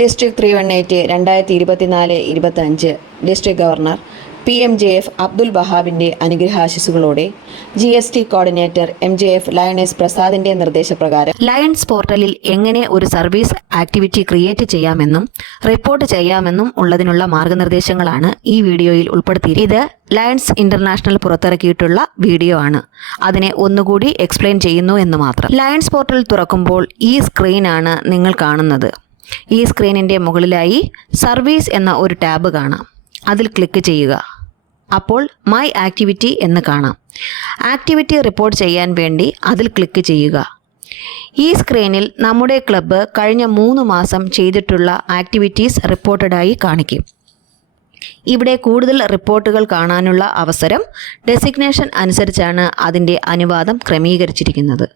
District 318 2024-25 district governor PMJF Abdul വഹാബിൻ്റെ അനുഗ്രഹാശിസുകളോടെ GST coordinator MJF Lions പ്രസാദിൻ്റെ നിർദ്ദേശപ്രകാരം ലയൺസ് പോർട്ടലിൽ എങ്ങനെ ഒരു സർവീസ് ആക്ടിവിറ്റി ക്രിയേറ്റ് ചെയ്യാമെന്നും റിപ്പോർട്ട് ചെയ്യാമെന്നും ഉള്ളതിനുള്ള മാർഗനിർദ്ദേശങ്ങളാണ് ഈ വീഡിയോയിൽ ഉൾപ്പെടുത്തിയിരിക്കുന്നത്. ഇത് ലയൺസ് ഇന്റർനാഷണൽ പുറത്തിറക്കിയിട്ടുള്ള വീഡിയോ ആണ്. അതിനെ ഒന്നുകൂടി എക്സ്പ്ലെയിൻ ചെയ്യുന്നു എന്ന് മാത്രം. ലയൺസ് പോർട്ടൽ തുറക്കുമ്പോൾ ഈ സ്ക്രീനാണ് നിങ്ങൾ കാണുന്നത്. ഈ സ്ക്രീനിൻ്റെ മുകളിലായി സർവീസ് എന്ന ഒരു ടാബ് കാണാം. അതിൽ ക്ലിക്ക് ചെയ്യുക. അപ്പോൾ മൈ ആക്ടിവിറ്റി എന്ന് കാണാം. ആക്ടിവിറ്റി റിപ്പോർട്ട് ചെയ്യാൻ വേണ്ടി അതിൽ ക്ലിക്ക് ചെയ്യുക. ഈ സ്ക്രീനിൽ നമ്മുടെ ക്ലബ്ബ് കഴിഞ്ഞ 3 മാസം ചെയ്തിട്ടുള്ള ആക്ടിവിറ്റീസ് റിപ്പോർട്ടഡായി കാണിക്കും. ഇവിടെ കൂടുതൽ റിപ്പോർട്ടുകൾ കാണാനുള്ള അവസരം ഡെസിഗ്നേഷൻ അനുസരിച്ചാണ് അതിൻ്റെ അനുവാദം ക്രമീകരിച്ചിരിക്കുന്നത്.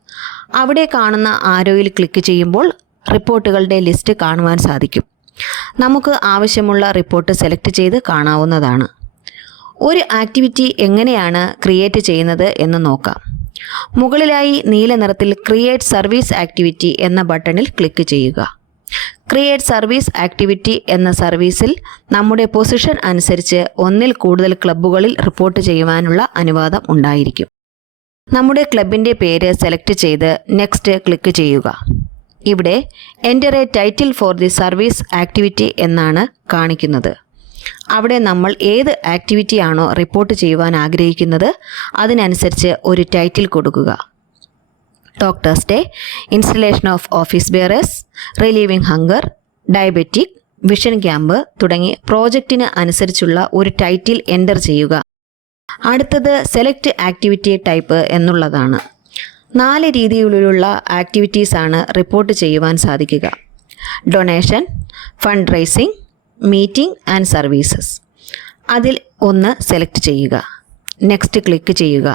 അവിടെ കാണുന്ന ആരോയിൽ ക്ലിക്ക് ചെയ്യുമ്പോൾ റിപ്പോർട്ടുകളുടെ ലിസ്റ്റ് കാണുവാൻ സാധിക്കും. നമുക്ക് ആവശ്യമുള്ള റിപ്പോർട്ട് സെലക്ട് ചെയ്ത് കാണാവുന്നതാണ്. ഒരു ആക്ടിവിറ്റി എങ്ങനെയാണ് ക്രിയേറ്റ് ചെയ്യുന്നത് എന്ന് നോക്കാം. മുകളിലായി നീല നിറത്തിൽ ക്രിയേറ്റ് സർവീസ് ആക്ടിവിറ്റി എന്ന ബട്ടണിൽ ക്ലിക്ക് ചെയ്യുക. ക്രിയേറ്റ് സർവീസ് ആക്ടിവിറ്റി എന്ന സർവീസിൽ നമ്മുടെ പൊസിഷൻ അനുസരിച്ച് ഒന്നിൽ കൂടുതൽ ക്ലബ്ബുകളിൽ റിപ്പോർട്ട് ചെയ്യുവാനുള്ള അനുവാദം ഉണ്ടായിരിക്കും. നമ്മുടെ ക്ലബിൻ്റെ പേര് സെലക്ട് ചെയ്ത് നെക്സ്റ്റ് ക്ലിക്ക് ചെയ്യുക. ഇവിടെ enter A title for the service activity എന്നാണ് കാണിക്കുന്നത്. അവിടെ നമ്മൾ ഏത് ആക്ടിവിറ്റിയാണോ റിപ്പോർട്ട് ചെയ്യുവാൻ ആഗ്രഹിക്കുന്നത് അതിനനുസരിച്ച് ഒരു ടൈറ്റിൽ കൊടുക്കുക. Doctors day, installation of office bearers, relieving hunger, diabetic, vision camp തുടങ്ങി പ്രോജക്റ്റിന് അനുസരിച്ചുള്ള ഒരു ടൈറ്റിൽ എൻ്റർ ചെയ്യുക. അടുത്തത് സെലക്ട് ആക്ടിവിറ്റി ടൈപ്പ് എന്നുള്ളതാണ്. 4 രീതിയിലുള്ള ആക്ടിവിറ്റീസാണ് റിപ്പോർട്ട് ചെയ്യുവാൻ സാധിക്കുക. Donation, fund rising, meeting and services. അതിൽ ഒന്ന് സെലക്ട് ചെയ്യുക. നെക്സ്റ്റ് ക്ലിക്ക് ചെയ്യുക.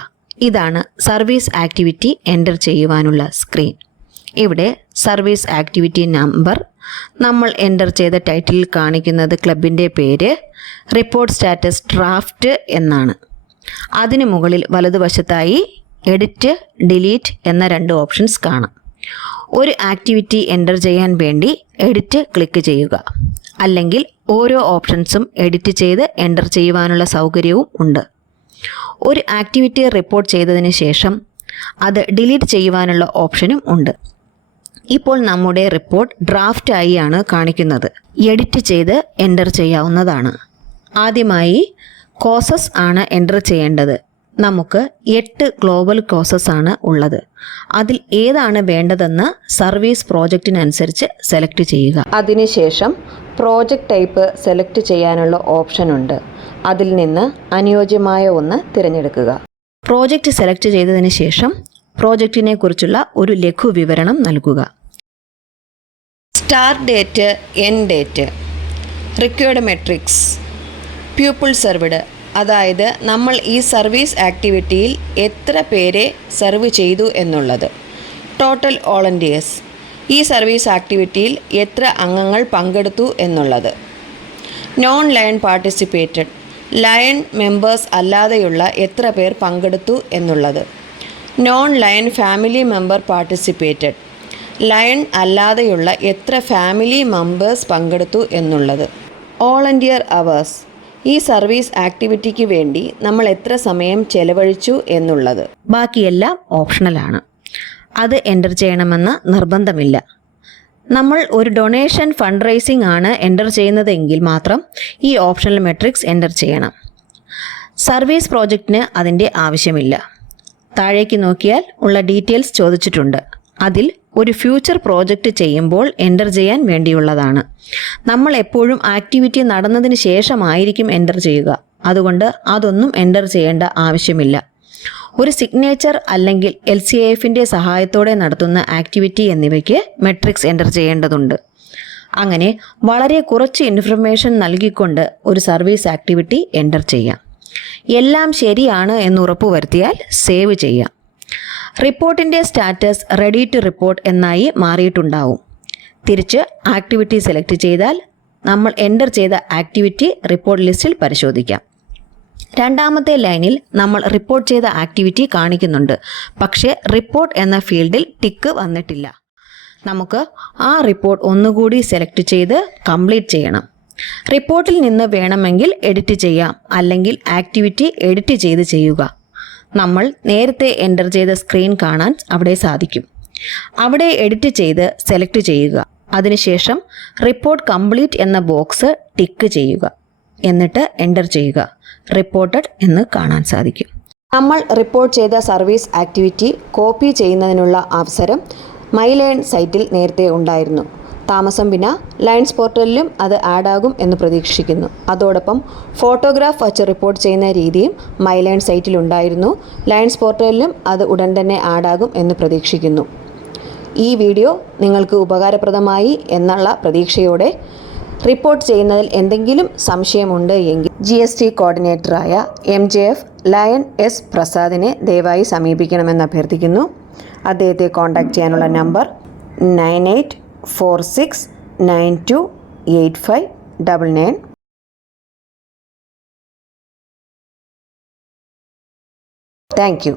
ഇതാണ് സർവീസ് ആക്ടിവിറ്റി എൻ്റർ ചെയ്യുവാനുള്ള സ്ക്രീൻ. ഇവിടെ സർവീസ് ആക്ടിവിറ്റി നമ്പർ, നമ്മൾ എൻ്റർ ചെയ്ത ടൈറ്റിലിൽ കാണിക്കുന്നത് ക്ലബിൻ്റെ പേര്, റിപ്പോർട്ട് സ്റ്റാറ്റസ് ഡ്രാഫ്റ്റ് എന്നാണ്. അതിന് മുകളിൽ വലതുവശത്തായി എഡിറ്റ്, ഡിലീറ്റ് എന്ന 2 ഓപ്ഷൻസ് കാണാം. ഒരു ആക്ടിവിറ്റി എൻ്റർ ചെയ്യാൻ വേണ്ടി എഡിറ്റ് ക്ലിക്ക് ചെയ്യുക. അല്ലെങ്കിൽ ഓരോ ഓപ്ഷൻസും എഡിറ്റ് ചെയ്ത് എൻ്റർ ചെയ്യുവാനുള്ള സൗകര്യവും ഉണ്ട്. ഒരു ആക്ടിവിറ്റി റിപ്പോർട്ട് ചെയ്തതിന് ശേഷം അത് ഡിലീറ്റ് ചെയ്യുവാനുള്ള ഓപ്ഷനും ഉണ്ട്. ഇപ്പോൾ നമ്മുടെ റിപ്പോർട്ട് ഡ്രാഫ്റ്റായി ആണ് കാണിക്കുന്നത്. എഡിറ്റ് ചെയ്ത് എൻ്റർ ചെയ്യാവുന്നതാണ്. ആദ്യമായി കോസസ് ആണ് എൻ്റർ ചെയ്യേണ്ടത്. നമുക്ക് 8 ഗ്ലോബൽ കോസസ് ആണ് ഉള്ളത്. അതിൽ ഏതാണ് വേണ്ടതെന്ന് സർവീസ് പ്രോജക്റ്റിനനുസരിച്ച് സെലക്ട് ചെയ്യുക. അതിനുശേഷം പ്രോജക്റ്റ് ടൈപ്പ് സെലക്ട് ചെയ്യാനുള്ള ഓപ്ഷൻ ഉണ്ട്. അതിൽ നിന്ന് അനുയോജ്യമായ ഒന്ന് തിരഞ്ഞെടുക്കുക. പ്രോജക്റ്റ് സെലക്ട് ചെയ്തതിന് ശേഷം പ്രോജക്റ്റിനെ കുറിച്ചുള്ള ഒരു ലഘു വിവരണം നൽകുക. Start date, end date, required matrix, people served, അതായത് നമ്മൾ ഈ സർവീസ് ആക്ടിവിറ്റിയിൽ എത്ര പേരെ സെർവ് ചെയ്തു എന്നുള്ളത്. ടോട്ടൽ വോളണ്ടിയേഴ്സ്, ഈ സർവീസ് ആക്ടിവിറ്റിയിൽ എത്ര അംഗങ്ങൾ പങ്കെടുത്തു എന്നുള്ളത്. Non lion participated, lion members അല്ലാതെയുള്ള എത്ര പേർ പങ്കെടുത്തു എന്നുള്ളത്. Non lion family member participated, lion അല്ലാതെയുള്ള എത്ര ഫാമിലി മെമ്പേഴ്സ് പങ്കെടുത്തു എന്നുള്ളത്. വോളണ്ടിയർ അവേഴ്സ്, ഈ സർവീസ് ആക്ടിവിറ്റിക്ക് വേണ്ടി നമ്മൾ എത്ര സമയം ചെലവഴിച്ചു എന്നുള്ളത്. ബാക്കിയെല്ലാം ഓപ്ഷണലാണ്. അത് എൻ്റർ ചെയ്യണമെന്ന് നിർബന്ധമില്ല. നമ്മൾ ഒരു ഡൊണേഷൻ ഫണ്ട് റൈസിംഗ് ആണ് എൻ്റർ ചെയ്യുന്നതെങ്കിൽ മാത്രം ഈ ഓപ്ഷണൽ മെട്രിക്സ് എൻ്റർ ചെയ്യണം. സർവീസ് പ്രോജക്റ്റിന് അതിൻ്റെ ആവശ്യമില്ല. താഴേക്ക് നോക്കിയാൽ ഉള്ള ഡീറ്റെയിൽസ് ചോദിച്ചിട്ടുണ്ട്. അതിൽ ഒരു ഫ്യൂച്ചർ പ്രോജക്റ്റ് ചെയ്യുമ്പോൾ എൻ്റർ ചെയ്യാൻ വേണ്ടിയുള്ളതാണ്. നമ്മൾ എപ്പോഴും ആക്ടിവിറ്റി നടന്നതിന് ശേഷമായിരിക്കും എൻ്റർ ചെയ്യുക. അതുകൊണ്ട് അതൊന്നും എൻ്റർ ചെയ്യേണ്ട ആവശ്യമില്ല. ഒരു സിഗ്നേച്ചർ അല്ലെങ്കിൽ LCIFൻ്റെ സഹായത്തോടെ നടത്തുന്ന ആക്ടിവിറ്റി എന്നിവയ്ക്ക് മെട്രിക്സ് എൻ്റർ ചെയ്യേണ്ടതുണ്ട്. അങ്ങനെ വളരെ കുറച്ച് ഇൻഫർമേഷൻ നൽകിക്കൊണ്ട് ഒരു സർവീസ് ആക്ടിവിറ്റി എൻ്റർ ചെയ്യാം. എല്ലാം ശരിയാണ് എന്ന് ഉറപ്പുവരുത്തിയാൽ സേവ് ചെയ്യാം. റിപ്പോർട്ടിൻ്റെ സ്റ്റാറ്റസ് റെഡി ടു റിപ്പോർട്ട് എന്നായി മാറിയിട്ടുണ്ടാവും. തിരിച്ച് ആക്ടിവിറ്റി സെലക്ട് ചെയ്താൽ നമ്മൾ എൻ്റർ ചെയ്ത ആക്ടിവിറ്റി റിപ്പോർട്ട് ലിസ്റ്റിൽ പരിശോധിക്കാം. രണ്ടാമത്തെ ലൈനിൽ നമ്മൾ റിപ്പോർട്ട് ചെയ്ത ആക്ടിവിറ്റി കാണിക്കുന്നുണ്ട്. പക്ഷേ റിപ്പോർട്ട് എന്ന ഫീൽഡിൽ ടിക്ക് വന്നിട്ടില്ല. നമുക്ക് ആ റിപ്പോർട്ട് ഒന്നുകൂടി സെലക്ട് ചെയ്ത് കംപ്ലീറ്റ് ചെയ്യണം. റിപ്പോർട്ടിൽ നിന്ന് വേണമെങ്കിൽ എഡിറ്റ് ചെയ്യാം, അല്ലെങ്കിൽ ആക്ടിവിറ്റി എഡിറ്റ് ചെയ്ത് ചെയ്യുക. നമ്മൾ നേരത്തെ എൻ്റർ ചെയ്ത സ്ക്രീൻ കാണാൻ അവിടെ സാധിക്കും. അവിടെ എഡിറ്റ് ചെയ്ത് സെലക്ട് ചെയ്യുക. അതിനുശേഷം റിപ്പോർട്ട് കംപ്ലീറ്റ് എന്ന ബോക്സ് ടിക്ക് ചെയ്യുക. എന്നിട്ട് എൻ്റർ ചെയ്യുക. റിപ്പോർട്ടഡ് എന്ന് കാണാൻ സാധിക്കും. നമ്മൾ റിപ്പോർട്ട് ചെയ്ത സർവീസ് ആക്ടിവിറ്റി കോപ്പി ചെയ്യുന്നതിനുള്ള അവസരം മൈലേൺ സൈറ്റിൽ നേരത്തെ ഉണ്ടായിരുന്നു. താമസം വിന ലയൺസ് പോർട്ടലിലും അത് ആഡാകും എന്ന് പ്രതീക്ഷിക്കുന്നു. അതോടൊപ്പം ഫോട്ടോഗ്രാഫ് വച്ച് റിപ്പോർട്ട് ചെയ്യുന്ന രീതിയും മൈലേൺ സൈറ്റിലുണ്ടായിരുന്നു. ലയൺസ് പോർട്ടലിലും അത് ഉടൻ തന്നെ ആഡാകും എന്ന് പ്രതീക്ഷിക്കുന്നു. ഈ വീഡിയോ നിങ്ങൾക്ക് ഉപകാരപ്രദമായി എന്നുള്ള പ്രതീക്ഷയോടെ റിപ്പോർട്ട് ചെയ്യുന്നതിൽ എന്തെങ്കിലും സംശയമുണ്ട് എങ്കിൽ GST കോർഡിനേറ്ററായ MJF ലയൺ S പ്രസാദിനെ ദയവായി സമീപിക്കണമെന്ന് അഭ്യർത്ഥിക്കുന്നു. അദ്ദേഹത്തെ കോൺടാക്റ്റ് ചെയ്യാനുള്ള നമ്പർ 9846928599. Thank you.